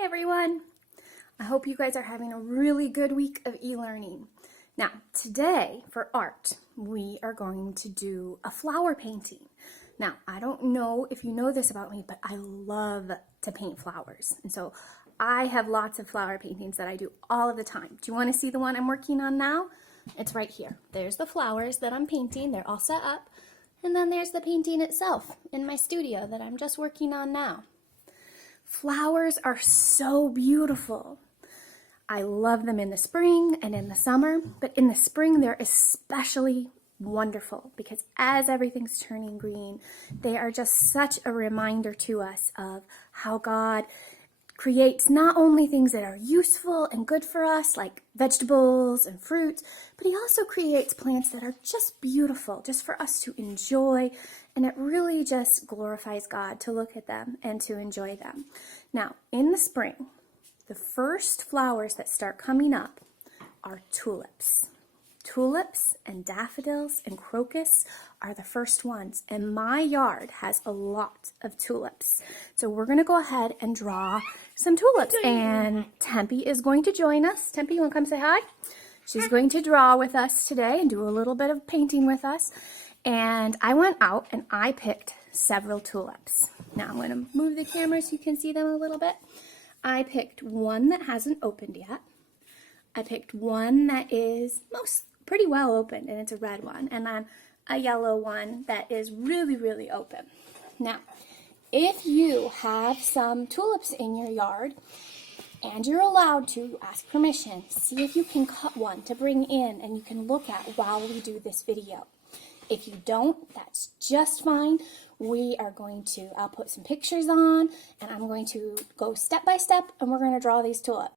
Hi everyone! I hope you guys are having a really good week of e-learning. Now, today for art, we are going to do a flower painting. Now, I don't know if you know this about me, but I love to paint flowers. And so I have lots of flower paintings that I do all of the time. Do you want to see the one I'm working on now? It's right here. There's the flowers that I'm painting. They're all set up. And then there's the painting itself in my studio that I'm just working on now. Flowers are so beautiful. I love them in the spring and in the summer, but in the spring they're especially wonderful because as everything's turning green, they are just such a reminder to us of how God creates not only things that are useful and good for us, like vegetables and fruits, but he also creates plants that are just beautiful, just for us to enjoy, and it really just glorifies God to look at them and to enjoy them. Now, in the spring, the first flowers that start coming up are tulips. Tulips and daffodils and crocus are the first ones, and my yard has a lot of tulips. So we're going to go ahead and draw some tulips, and Tempe is going to join us. Tempe, you want to come say hi? She's going to draw with us today and do a little bit of painting with us. And I went out and I picked several tulips. Now I'm going to move the camera so you can see them a little bit. I picked one that hasn't opened yet. I picked one that is pretty well opened, and it's a red one, and then a yellow one that is really, really open. Now, if you have some tulips in your yard, and you're allowed to ask permission, see if you can cut one to bring in and you can look at while we do this video. If you don't, that's just fine. I'll put some pictures on, and I'm going to go step by step, and we're going to draw these tulips.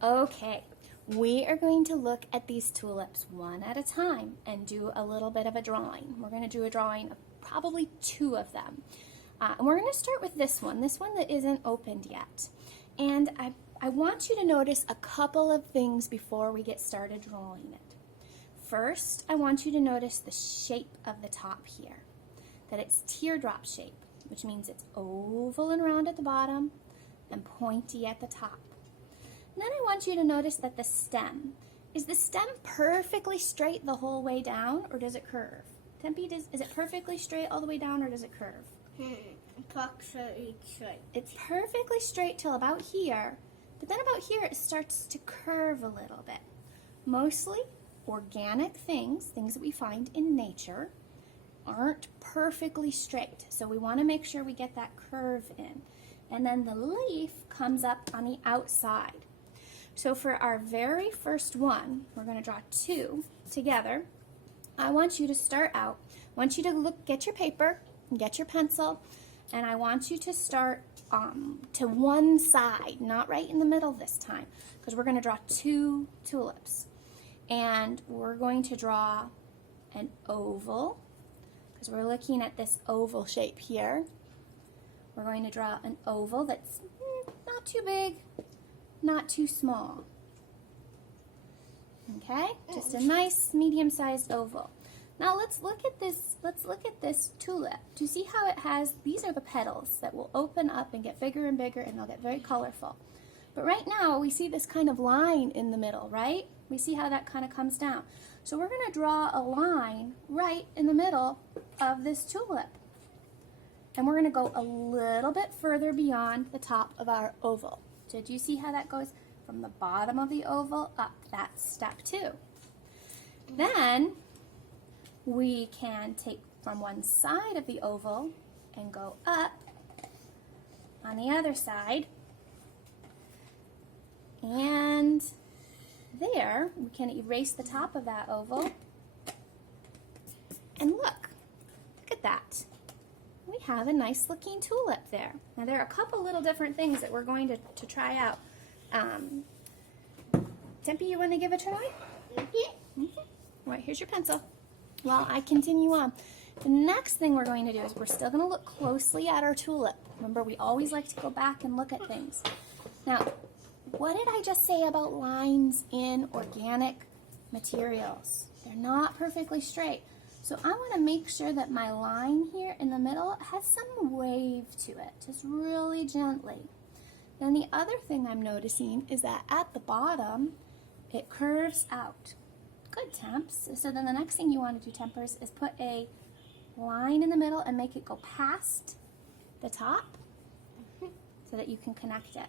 Okay. We are going to look at these tulips one at a time and do a little bit of a drawing. We're going to do a drawing of probably two of them. And we're going to start with this one that isn't opened yet. And I want you to notice a couple of things before we get started drawing it. First, I want you to notice the shape of the top here, that it's teardrop shape, which means it's oval and round at the bottom and pointy at the top. Then I want you to notice that the stem, is the stem perfectly straight the whole way down, or does it curve? Tempe, is it perfectly straight all the way down, or does it curve? Perfectly straight. It's perfectly straight till about here, but then about here it starts to curve a little bit. Mostly organic things that we find in nature, aren't perfectly straight, so we want to make sure we get that curve in. And then the leaf comes up on the outside. So for our very first one, we're going to draw two together. I want you to start out, get your paper, get your pencil, and I want you to start to one side, not right in the middle this time, because we're going to draw two tulips. And we're going to draw an oval, because we're looking at this oval shape here. We're going to draw an oval that's not too big, not too small. Okay? Just a nice medium-sized oval. Now let's look at this tulip. Do you see how it has, these are the petals that will open up and get bigger and bigger, and they'll get very colorful. But right now we see this kind of line in the middle, right? We see how that kind of comes down. So we're going to draw a line right in the middle of this tulip. And we're going to go a little bit further beyond the top of our oval. Did you see how that goes from the bottom of the oval up? That's step two. Then we can take from one side of the oval and go up on the other side. And there, we can erase the top of that oval. And look at that. We have a nice looking tulip there. Now there are a couple little different things that we're going to try out. Tempe, you want to give a try? Mm-hmm. All right, here's your pencil. While I continue on. The next thing we're going to do is we're still going to look closely at our tulip. Remember, we always like to go back and look at things. Now, what did I just say about lines in organic materials? They're not perfectly straight. So I want to make sure that my line here in the middle has some wave to it, just really gently. Then the other thing I'm noticing is that at the bottom, it curves out. Good, Temps. So then the next thing you want to do, Tempers, is put a line in the middle and make it go past the top so that you can connect it.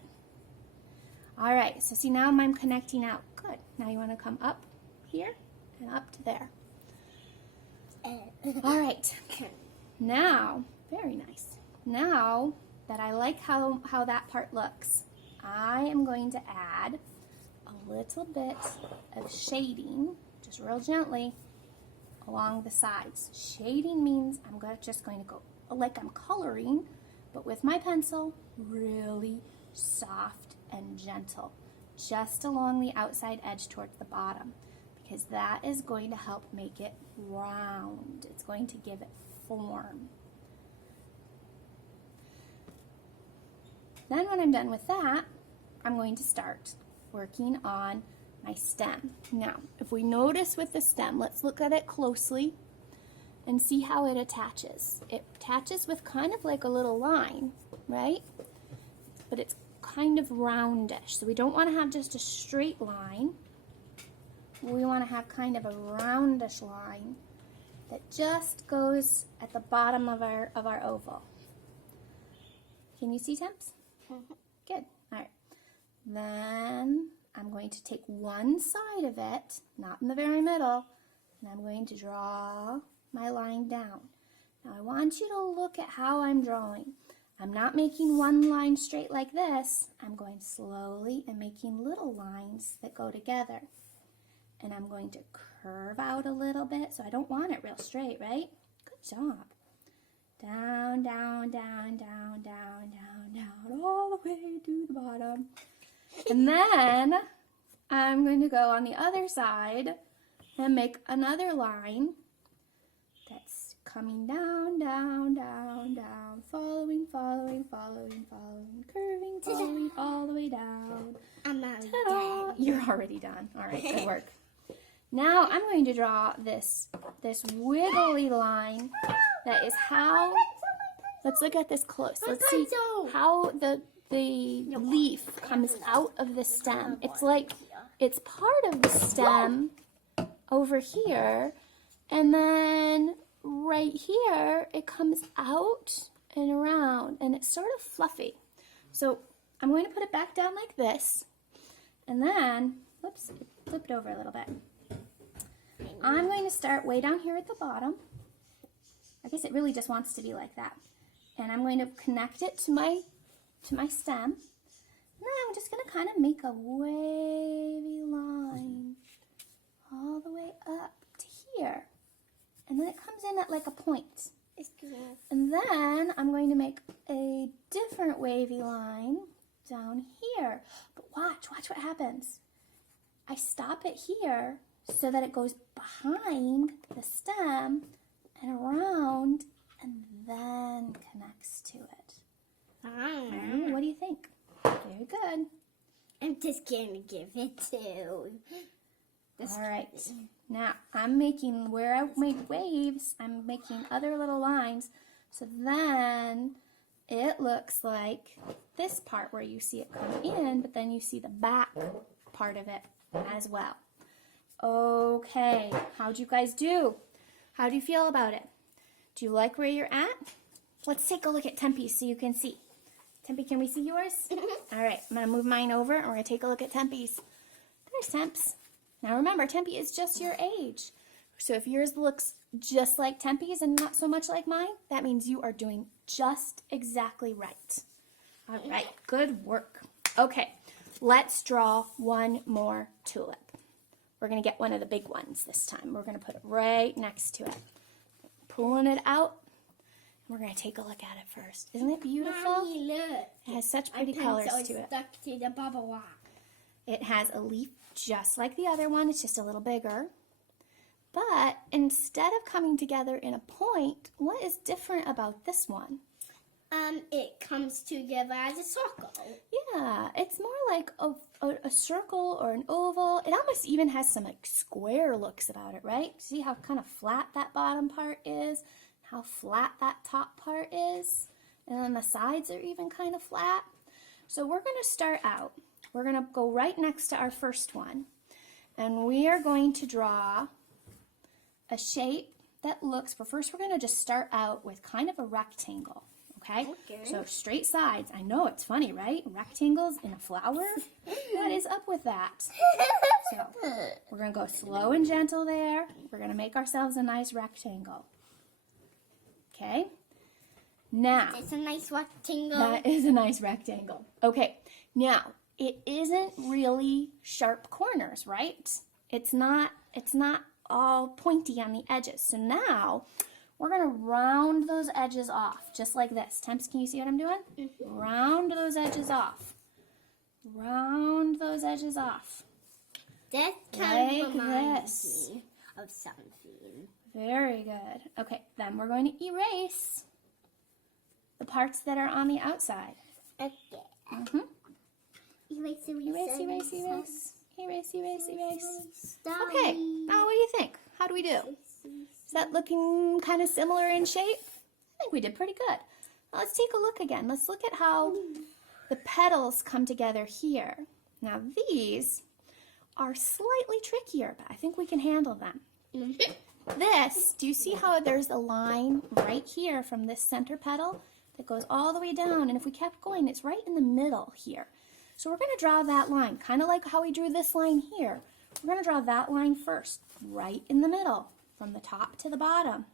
All right, so see now I'm connecting out. Good. Now you want to come up here and up to there. All right. Now, very nice. Now that I like how that part looks, I am going to add a little bit of shading, just real gently, along the sides. Shading means I'm just going to go like I'm coloring, but with my pencil, really soft and gentle, just along the outside edge towards the bottom, because that is going to help make it round. It's going to give it form. Then when I'm done with that, I'm going to start working on my stem. Now, if we notice with the stem, let's look at it closely and see how it attaches. It attaches with kind of like a little line, right? But it's kind of roundish. So we don't want to have just a straight line. We want to have kind of a roundish line that just goes at the bottom of our oval. Can you see, Temps? Good. All right. Then I'm going to take one side of it, not in the very middle, and I'm going to draw my line down. Now I want you to look at how I'm drawing. I'm not making one line straight like this. I'm going slowly and making little lines that go together. And I'm going to curve out a little bit, so I don't want it real straight, right? Good job. Down, down, down, down, down, down, down, all the way to the bottom. And then I'm going to go on the other side and make another line that's coming down, down, down, down, following, following, following, following, curving, following, all the way down. I'm already Ta-da! done. You're already done. All right, good work. Now I'm going to draw this wiggly line that is how, let's look at this close. Let's see how the leaf comes out of the stem. It's like, it's part of the stem over here, and then right here it comes out and around, and it's sort of fluffy. So I'm going to put it back down like this, and then, whoops, it flipped over a little bit. I'm going to start way down here at the bottom. I guess it really just wants to be like that. And I'm going to connect it to my stem. And then I'm just going to kind of make a wavy line all the way up to here. And then it comes in at like a point. And then I'm going to make a different wavy line down here. But watch what happens. I stop it here so that it goes behind the stem and around and then connects to it. Ooh, what do you think? Very good. I'm just gonna give it to. All right. Now, I'm making, where I made waves, I'm making other little lines. So then it looks like this part where you see it come in, but then you see the back part of it as well. Okay, how'd you guys do? How do you feel about it? Do you like where you're at? Let's take a look at Tempe's so you can see. Tempe, can we see yours? All right, I'm going to move mine over and we're going to take a look at Tempe's. There's Tempe's. Now remember, Tempe is just your age. So if yours looks just like Tempe's and not so much like mine, that means you are doing just exactly right. All right, good work. Okay, let's draw one more tulip. We're going to get one of the big ones this time. We're going to put it right next to it. Pulling it out. We're going to take a look at it first. Isn't it beautiful? Mommy, look. It has such pretty colors to it. Stuck to the bubble wrap. It has a leaf just like the other one. It's just a little bigger. But instead of coming together in a point, what is different about this one? It comes together as a circle. Yeah, it's more like a circle or an oval. It almost even has some like square looks about it, right? See how kind of flat that bottom part is? How flat that top part is? And then the sides are even kind of flat. So we're going to start out. We're going to go right next to our first one. And we are going to draw a shape that looks, but first we're going to just start out with kind of a rectangle. Okay? So straight sides. I know it's funny, right? Rectangles in a flower? What is up with that? So we're going to go slow and gentle there. We're going to make ourselves a nice rectangle. Okay? Now, It's a nice rectangle. that is a nice rectangle. Okay, now it isn't really sharp corners, right? It's not all pointy on the edges. So now we're gonna round those edges off, just like this. Temps, can you see what I'm doing? Round those edges off. Round those edges off. That kind of Like reminds this. me of something. Very good. Okay, then we're going to erase the parts that are on the outside. Okay. Mm-hmm. Erase, Erase, erase, erase. Erase, erase, erase. Stop. Okay, now what do you think? How do we do? Is that looking kind of similar in shape? I think we did pretty good. Now let's take a look again. Let's look at how the petals come together here. Now these are slightly trickier, but I think we can handle them. This, do you see how there's a line right here from this center petal that goes all the way down? And if we kept going, it's right in the middle here. So we're going to draw that line, kind of like how we drew this line here. We're going to draw that line first, right in the middle, from the top to the bottom.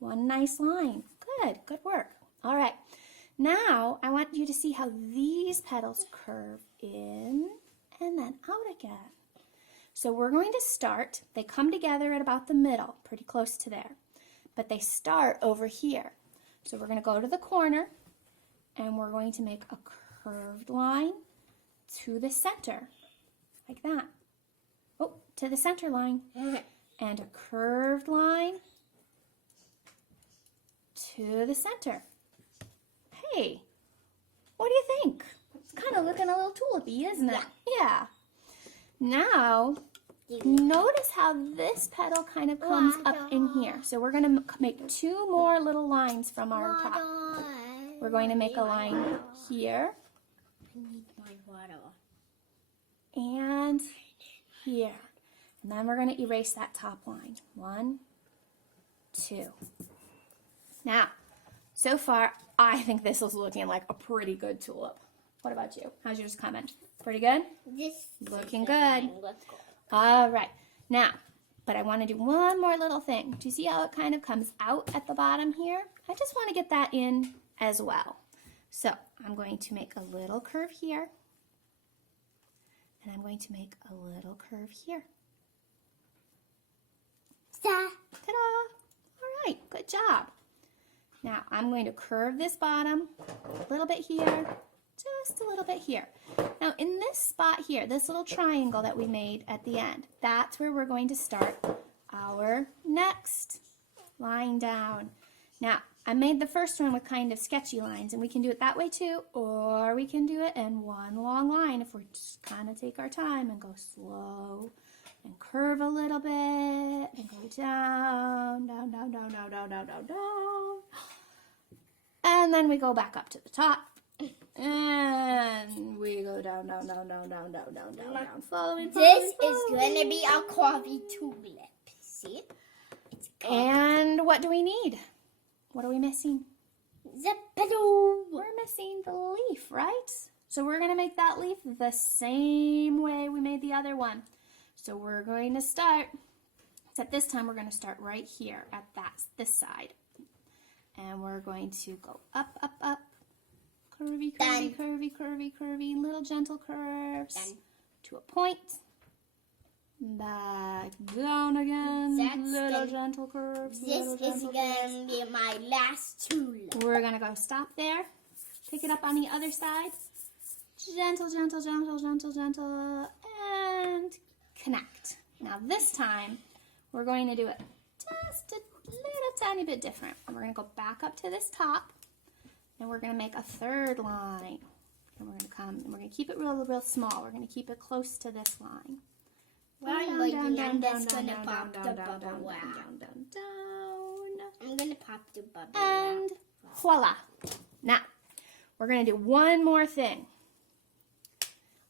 One nice line. Good, good work. All right. Now, I want you to see how these petals curve in and then out again. So we're going to start, they come together at about the middle, pretty close to there, but they start over here. So we're going to go to the corner and we're going to make a curved line to the center, like that. Oh, to the center line. And a curved line to the center. Hey, what do you think? It's kind of looking a little tulipy, isn't it? Yeah. Now, notice how this petal kind of comes up in here. So we're going to make two more little lines from our top. We're going to make a line here I need my water. and here. And then we're going to erase that top line. 1, 2. Now, so far, I think this is looking like a pretty good tulip. What about you? How's yours coming? Pretty good? This Looking is good. mine. Let's go. All right. Now, but I want to do one more little thing. Do you see how it kind of comes out at the bottom here? I just want to get that in as well. So I'm going to make a little curve here. And I'm going to make a little curve here. Ta-da! All right, good job. Now I'm going to curve this bottom a little bit here, just a little bit here. Now in this spot here, this little triangle that we made at the end, that's where we're going to start our next line down. Now I made the first one with kind of sketchy lines, and we can do it that way too, or we can do it in one long line if we just kind of take our time and go slow and curve a little bit and go down, down, down, down, down, down, down, down, down. And then we go back up to the top. And we go down, down, down, down, down, down, down, down, down. Following, This is going to be our coffee tulip. See? It's And what do we need? What are we missing? the petal. We're missing the leaf, right? So we're going to make that leaf the same way we made the other one. So we're going to start, except this time we're going to start right here at this side. And we're going to go up, up, up. Curvy, curvy, Done. curvy, curvy, curvy, little gentle curves. Done. To a point. Back down again. That's little gonna- gentle curves. This little is gentle curves. going to be my last tulip. We're going to go stop there. Pick it up on the other side. Gentle, gentle, gentle, gentle, gentle. And connect. Now this time, we're going to do it just a little tiny bit different. We're going to go back up to this top. And we're going to make a third line. And we're going to come, and we're going to keep it real, real small. We're going to keep it close to this line. I'm just going to pop the bubble out. down. I'm going to pop the bubble And voila. Now, we're going to do one more thing.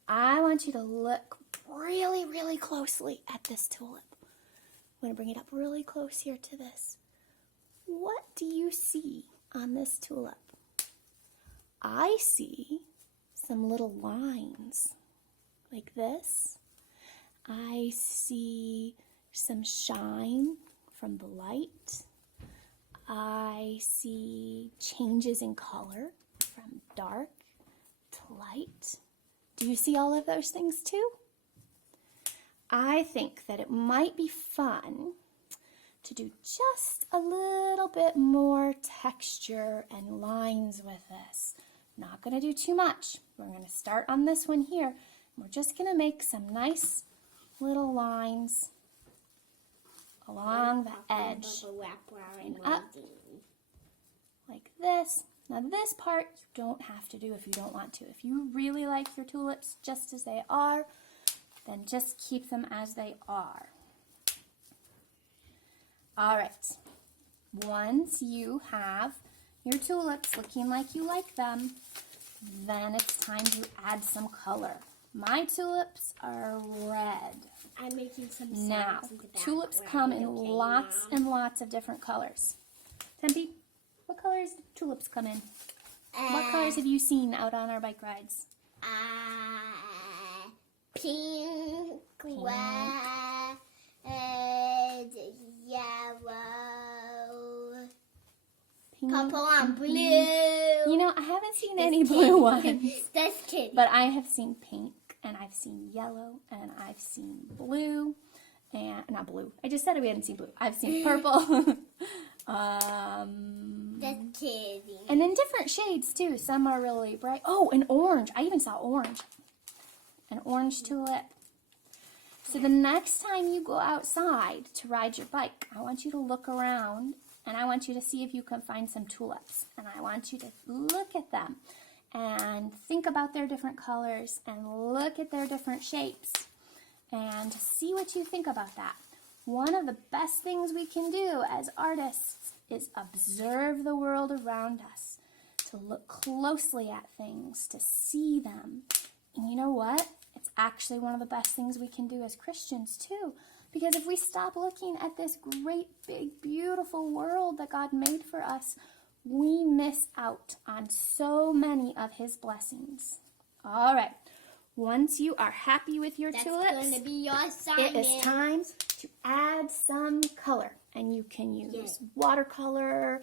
I want you to look really, really closely at this tulip. I'm going to bring it up really close here to this. What do you see on this tulip? I see some little lines like this. I see some shine from the light. I see changes in color from dark to light. Do you see all of those things too? I think that it might be fun to do just a little bit more texture and lines with this. Not going to do too much. We're going to start on this one here. We're just going to make some nice little lines along the edge and up like this. Now this part you don't have to do if you don't want to. If you really like your tulips just as they are, then just keep them as they are. All right, once you have your tulips looking like you like them, then it's time to add some color. My tulips are red. I'm making some sounds Now, in the tulips background, come in okay, lots Mom? and lots of different colors. Tempe, what colors do tulips come in? What colors have you seen out on our bike rides? Pink, red, yellow, Pink. purple, and blue. You know, I haven't seen any blue ones, That's kidding. but I have seen pink, and I've seen yellow, and I've seen blue, and not blue. I just said we hadn't seen blue. I've seen purple. That's kidding. And in different shades too. Some are really bright. Oh, and orange. I even saw orange. An orange tulip. So the next time you go outside to ride your bike, I want you to look around and I want you to see if you can find some tulips. And I want you to look at them and think about their different colors and look at their different shapes and see what you think about that. One of the best things we can do as artists is observe the world around us, to look closely at things, to see them. And you know what? It's actually one of the best things we can do as Christians too. Because if we stop looking at this great, big, beautiful world that God made for us, we miss out on so many of His blessings. All right. Once you are happy with your tulips, That's going to be your assignment. it is time to add some color. And you can use watercolor,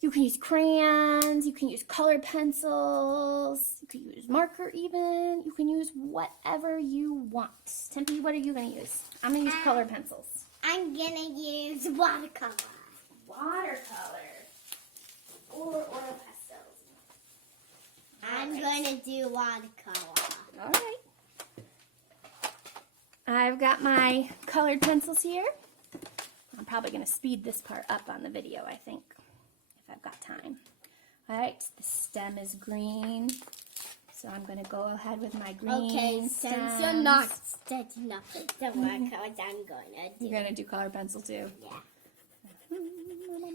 you can use crayons, you can use colored pencils, you can use marker even, you can use whatever you want. Tempe, what are you going to use? I'm going to use colored pencils. I'm going to use watercolor. Watercolor or oil pastels. I'm going to do watercolor. All right. I've got my colored pencils here. I'm probably going to speed this part up on the video, I think, if I've got time. All right, the stem is green, so I'm going to go ahead with my green Okay, stems. since you're not studying enough, the watercolors I'm going to do. You're going to do colored pencil too? Yeah.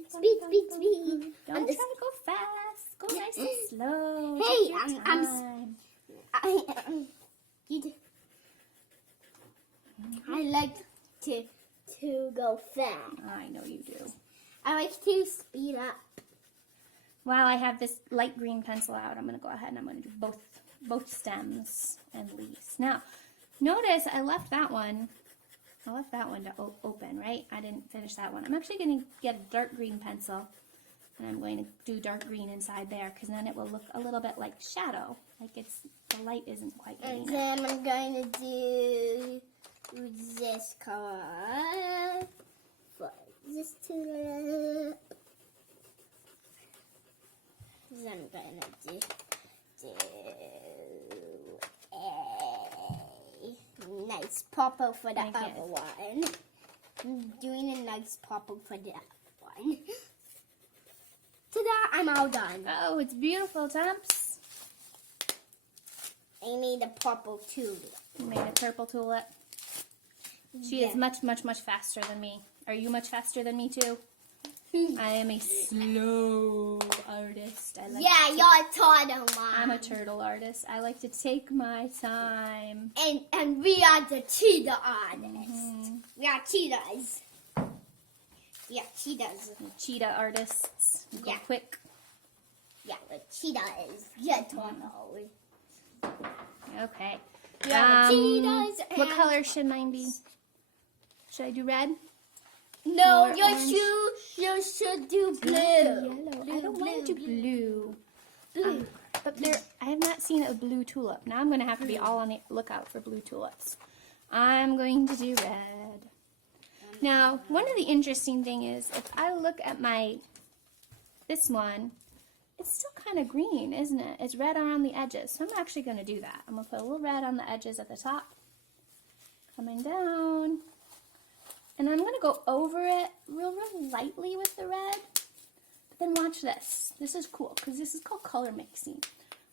Speed, speed, speed. Don't try to go fast. Go nice and slow. Hey, Take your I'm time. I like to go fast. I know you do. I like to speed up. While I have this light green pencil out, I'm going to go ahead and I'm going to do both stems and leaves. Now, notice I left that one to open, right? I didn't finish that one. I'm actually going to get a dark green pencil, and I'm going to do dark green inside there, because then it will look a little bit like shadow, like the light isn't quite getting And it. then I'm going to do this color for this tulip. Then I'm going to do a nice purple for the Like it. other one. I'm doing a nice purple for the other one. Ta-da! I'm all done. Oh, it's beautiful, Temps. I made a purple tulip. You made a purple tulip. She is much, much, much faster than me. Are you much faster than me too? I am a slow artist. I like Yeah, to you're a turtle, Mom. I'm a turtle artist. I like to take my time. And we are the cheetah artists. We are cheetahs. We are cheetahs. Cheetah artists. We go Yeah. quick. Yeah, the cheetah is the turtle. Okay. We are the cheetahs. What and- color should mine be? Should I do red? No, Or you should do blue. Yellow. I don't want to do blue. Blue. But I have not seen a blue tulip. Now I'm going to have to be all on the lookout for blue tulips. I'm going to do red. Now, one of the interesting thing is, if I look at this one, it's still kind of green, isn't it? It's red around the edges. So I'm actually going to do that. I'm going to put a little red on the edges at the top. Coming down. And I'm going to go over it real lightly with the red. But then watch this. This is cool because this is called color mixing.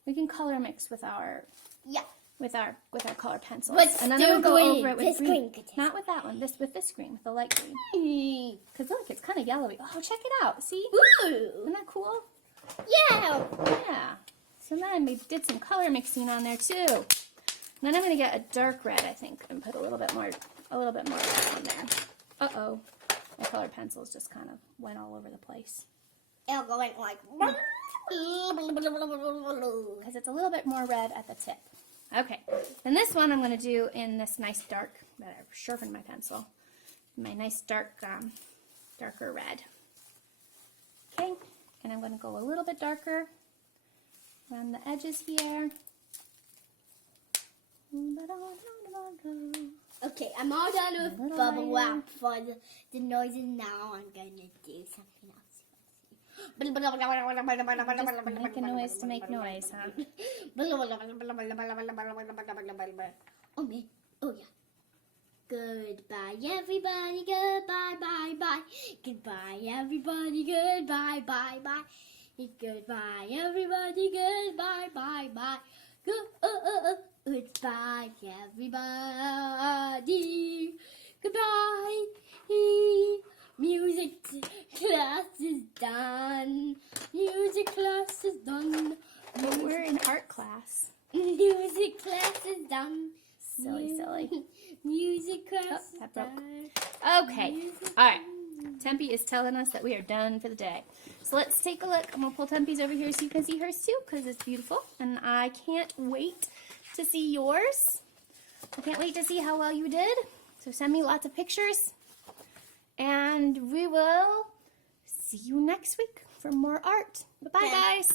We can color mix with our Yeah. color pencils. But and then still I'm going to go green. over it with This green. green. Not with that one. With this green, with the light green. Because look, it's kind of yellowy. Oh, check it out. See? Ooh. Isn't that cool? Yeah. Yeah. So then we did some color mixing on there too. And then I'm going to get a dark red, I think, and put a little bit more red on there. Uh-oh. My colored pencils just kind of went all over the place. It'll go in like. Because it's a little bit more red at the tip. Okay. Then this one I'm going to do in this nice dark, that I've sharpened my pencil. My nice dark, darker red. Okay. And I'm going to go a little bit darker around the edges here. Okay, I'm all done with Little bubble lighter. wrap for the noises. Now I'm gonna do something else. Make a noise to make noise, huh? Oh man, oh yeah. Goodbye everybody, goodbye, bye, bye. Goodbye everybody, goodbye, bye, bye. Goodbye everybody, goodbye, bye, bye. Goodbye everybody, goodbye. Music class is done. Music class is done. But we're in art class. Music class is done. Silly. Music class Oh, that is broke. done. Okay. Music All right. Tempe is telling us that we are done for the day. So let's take a look. I'm going to pull Tempe's over here so you can see hers too because it's beautiful. And I can't wait to see yours. I can't wait to see how well you did. So send me lots of pictures. And we will see you next week for more art. Bye-bye, Okay. guys.